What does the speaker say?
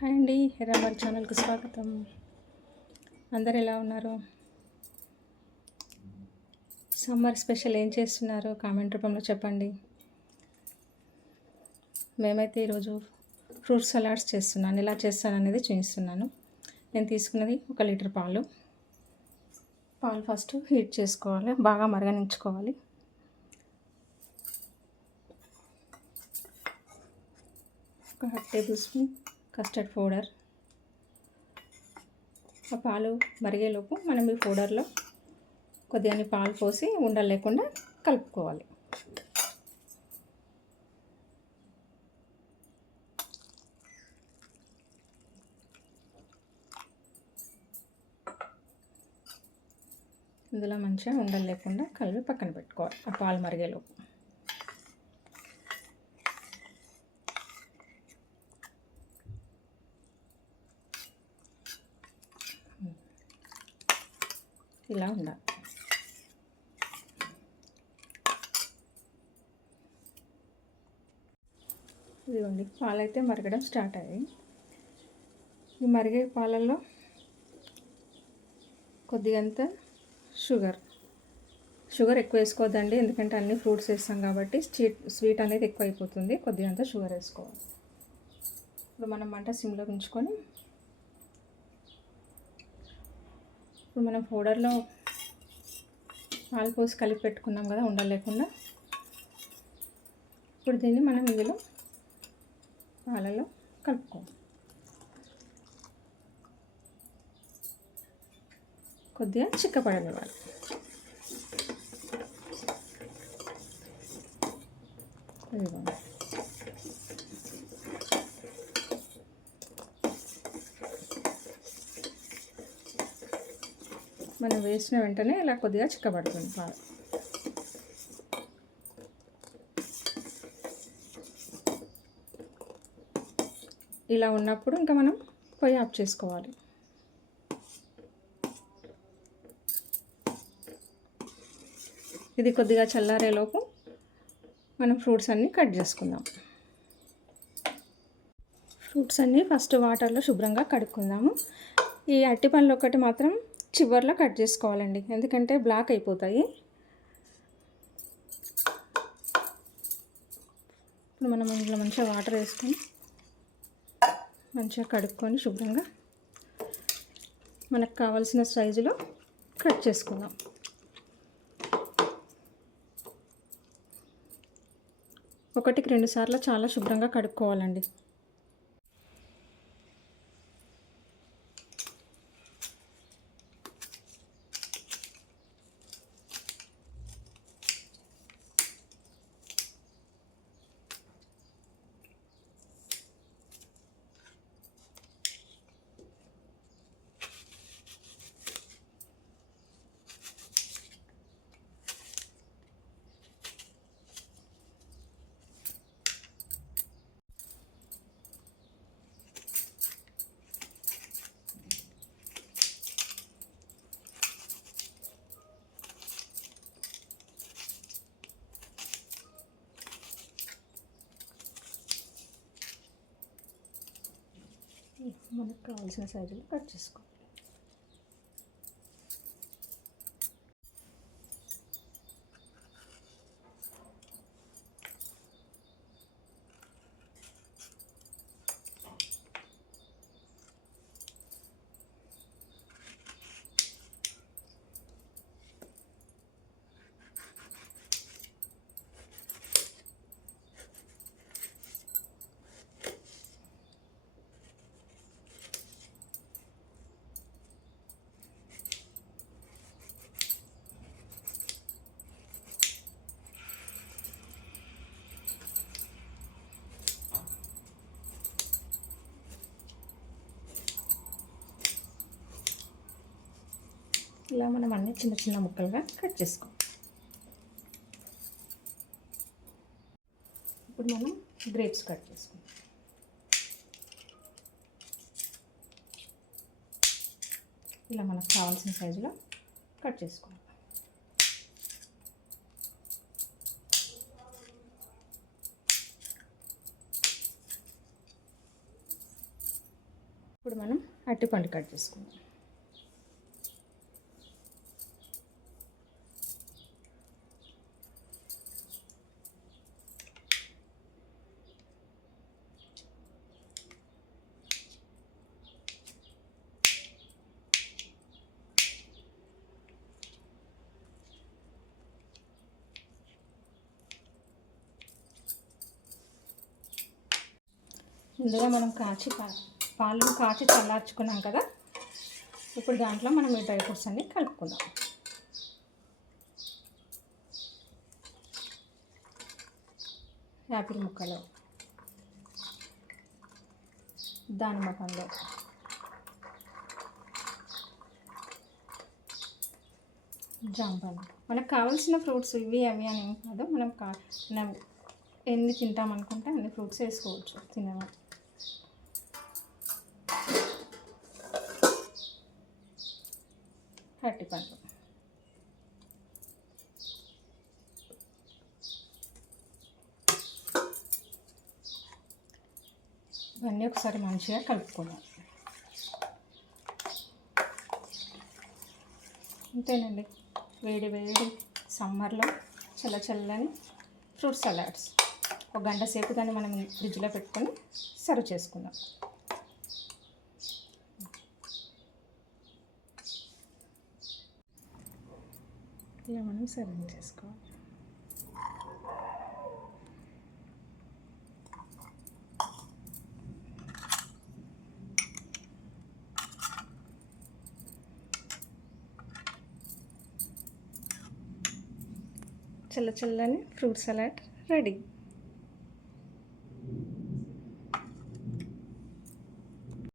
Hi అండి, హెరామర్ ఛానల్కి స్వాగతం. అందరు ఎలా ఉన్నారు? సమ్మర్ స్పెషల్ ఏం చేస్తున్నారు కామెంట్ రూపంలో చెప్పండి. మేమైతే ఈరోజు ఫ్రూట్ సలాడ్స్ చేస్తున్నాను. ఎలా చేస్తాననేది చూపిస్తున్నాను. నేను తీసుకున్నది 1 లీటర్ పాలు ఫస్ట్ హీట్ చేసుకోవాలి, బాగా మరగనించుకోవాలి. ఒక 1/2 టేబుల్ స్పూన్ కస్టర్డ్ పౌడర్. ఆ పాలు మరిగేలోపు మనం ఈ పౌడర్లో కొద్దిగా పాలు పోసి ఉండలు లేకుండా కలుపుకోవాలి. ఇందులో మంచిగా ఉండలు లేకుండా కలిపి పక్కన పెట్టుకోవాలి ఆ పాలు మరిగేలోపు. ఇలా ఉండాలి. ఇదిగోండి, పాలైతే మరగడం స్టార్ట్ అయ్యాయి. ఈ మరిగే పాలల్లో కొద్దిగంత షుగర్ ఎక్కువ వేసుకోవద్దండి, ఎందుకంటే అన్ని ఫ్రూట్స్ వేస్తాం కాబట్టి స్వీట్ అనేది ఎక్కువ అయిపోతుంది. కొద్దిగంత షుగర్ వేసుకోవాలి. ఇప్పుడు మనం మంట సిమ్లో ఉంచుకొని ఇప్పుడు మనం పౌడర్లో పాలు పోసి కలిపి పెట్టుకున్నాం కదా ఉండలేకుండా. ఇప్పుడు దీన్ని మనం ఇందులో పాలలో కలుపుకోవాలి. కొద్దిగా చిక్కపడనివ్వాలి. ఇదిగోండి, మనం వేసిన వెంటనే ఇలా కొద్దిగా చిక్కబడుతుంది పాలు. ఇలా ఉన్నప్పుడు ఇంకా మనం పొయ్యి ఆఫ్ చేసుకోవాలి. ఇది కొద్దిగా చల్లారేలోపు మనం ఫ్రూట్స్ అన్నీ కట్ చేసుకుందాం. ఫ్రూట్స్ అన్నీ ఫస్ట్ వాటర్లో శుభ్రంగా కడుక్కుందాము. ఈ అరటిపండ్లు ఒకటి మాత్రం చివర్లో కట్ చేసుకోవాలండి, ఎందుకంటే బ్లాక్ అయిపోతాయి. ఇప్పుడు మనం ఇందులో మంచిగా వాటర్ వేసుకొని మంచిగా కడుక్కొని శుభ్రంగా మనకు కావాల్సిన సైజులో కట్ చేసుకుందాం. ఒకటికి 2 సార్లు చాలా శుభ్రంగా కడుక్కోవాలండి. మనకు కావాల్సిన సైజులో కట్ చేసుకోవాలి. ఇలా మనం అన్నీ చిన్న చిన్న ముక్కలుగా కట్ చేసుకోవాలి. ఇప్పుడు మనం గ్రేప్స్ కట్ చేసుకుందాం. ఇలా మనకు కావాల్సిన సైజులో కట్ చేసుకోవాలి. ఇప్పుడు మనం అరటిపండు కట్ చేసుకుందాం. ఇందులో మనం పాలు కాచి చల్లార్చుకున్నాం కదా. ఇప్పుడు దాంట్లో మనం ఈ డ్రై ఫ్రూట్స్ అన్నీ కలుపుకుందాం. యాపిల్ ముక్కలు, దానిమ్మ పండు, జాంపండు. మనకు కావాల్సిన ఫ్రూట్స్ ఇవి అవి అని ఏం కాదు. మనం ఎన్ని తింటామనుకుంటే అన్ని ఫ్రూట్స్ వేసుకోవచ్చు తినమని. అరటిపండు, ఇవన్నీ ఒకసారి మంచిగా కలుపుకుందాం. అంతేనండి, వేడి వేడి సమ్మర్లో చల్లని ఫ్రూట్ సలాడ్స్. ఒక గంట సేపు దాన్ని మనం ఫ్రిడ్జ్లో పెట్టుకొని సర్వ్ చేసుకుందాం. ఇలా మనం సర్వ్ చేసుకోవాలి. చల్లని ఫ్రూట్ సలాడ్ రెడీ.